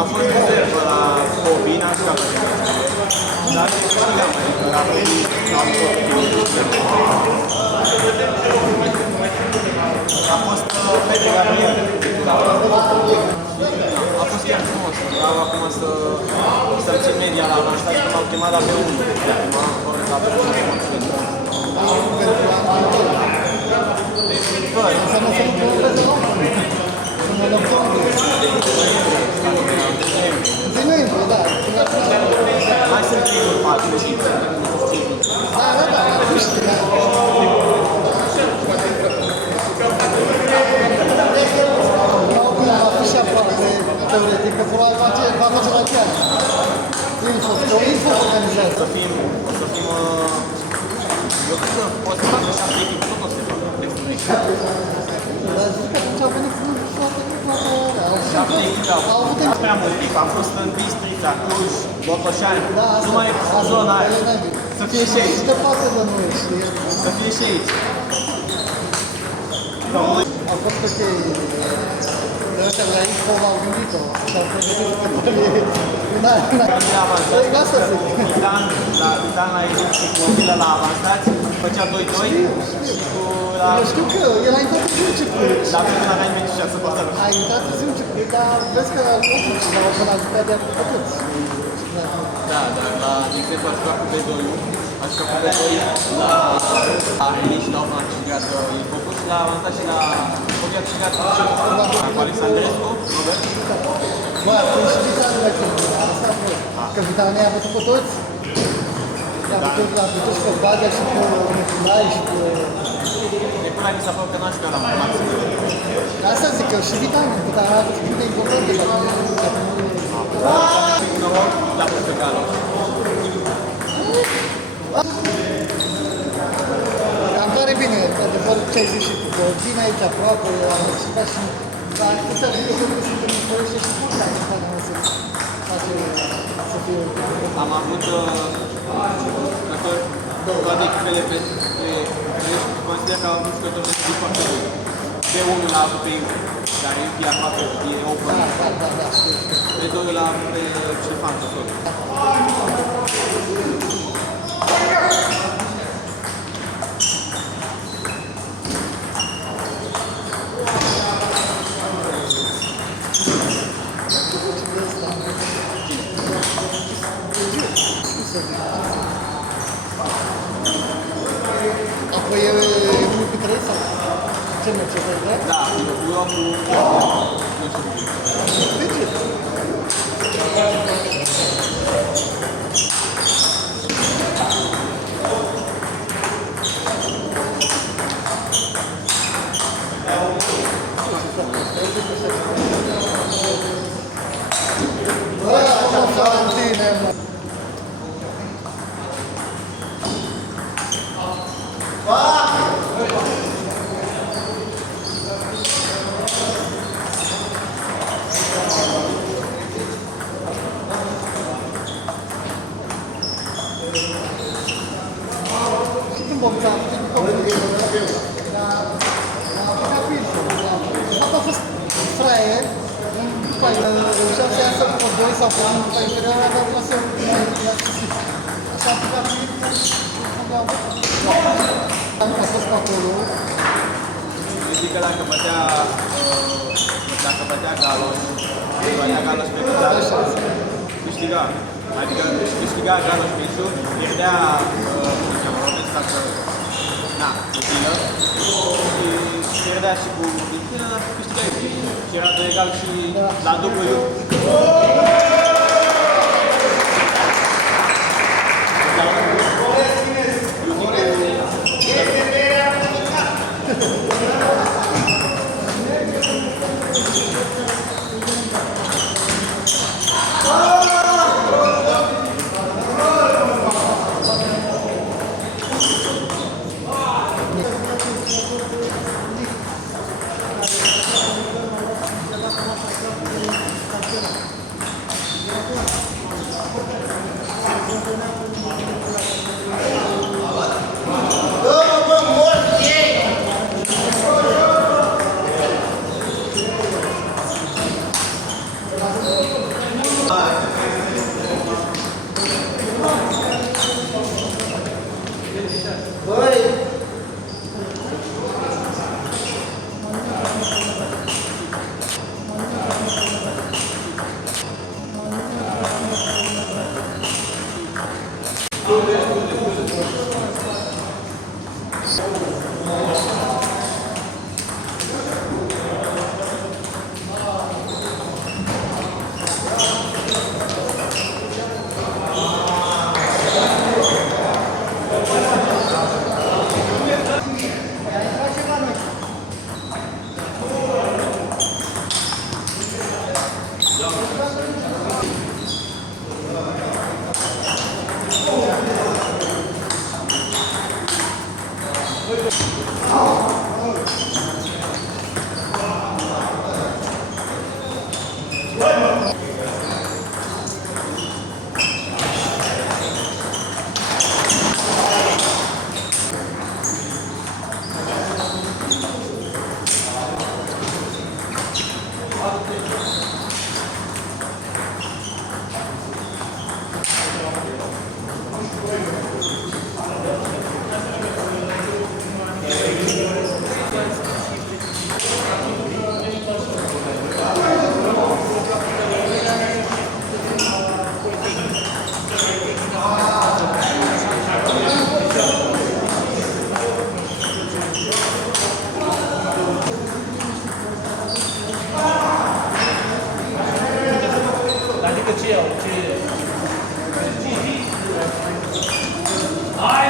Am fost rezervă la Bobina și la dar știam, adică la venit am fost a fost Petre Gabriel. A fost chiar frumos. Vreau acum să-mi țin media la avansat și m-am chemat la B1. M-am corect la B1. Băi, mai sunt cei în față și teoretic, că va face la chiar. Info organizează. Să fim, eu cred că poți să facă 7 echipe, tot o să se facă. Dar zic că atunci au venit foarte mult la au avut prea mult timp, am fost în Bistrița, Cluj, Botoșani, numai zona aia. Să fie și aici. Să fie și aici. Au fost ok. De ăștia la info m-au gândit-o și au pregătit pe asta zic. Dan la Egipt și cu Vila la avansați, făcea 2-2 și cu la... Eu știu că el a intrat în început. Dar tu când aveai meciul și a săpăsat. A intrat în început, dar vezi că la locul și la o penalitate de atât toți. Da, dar de exemplu aș vrea cu B2, aș vrea cu B2 la Armeni și la Oman a câștigat Infocus și la avantat și la Hockey a câștigat cu Alexandrescu, Robert. Bă, păi și Vitali mai sunt, asta a fost. Că Vitali ne-a bătut pe toți. L-a bătut și pe Badea și pe Niculai și pe... Niculai mi s-a părut că n-a jucat la maxim. Asta zic că și Vitali, dar a fost cât de important de la la Portugal. Am tare bine, adevăr ce ai zis și tu, că vin aici aproape, am participat și dar atâția video că nu sunt în București și cum ai să facă să fie... Am avut toate echipele pe consider că au avut jucători de tip foarte buni. P1 l-a avut pe Inter, care e aproape, e open. Da, știu. P2 l-a avut pe Ștefan Tăsor. Da, urocul, nu știu. De ce? Bă, Valentine, mă. Când vom da, la filmul, a fost fraier, după aia reușeam să iasă pe 2 sau pe 1, după interior aveam o să i-a susțit. Așa a picat filmul și a fost pe acolo. Zic că dacă bătea Galos pe total, câștiga. Adică câștiga Galos pe sus, pierdea Rolex ca să... Na, puțină. Și pierdea și cu puțină, dar câștigai. Și era de egal și la dublu. Hai,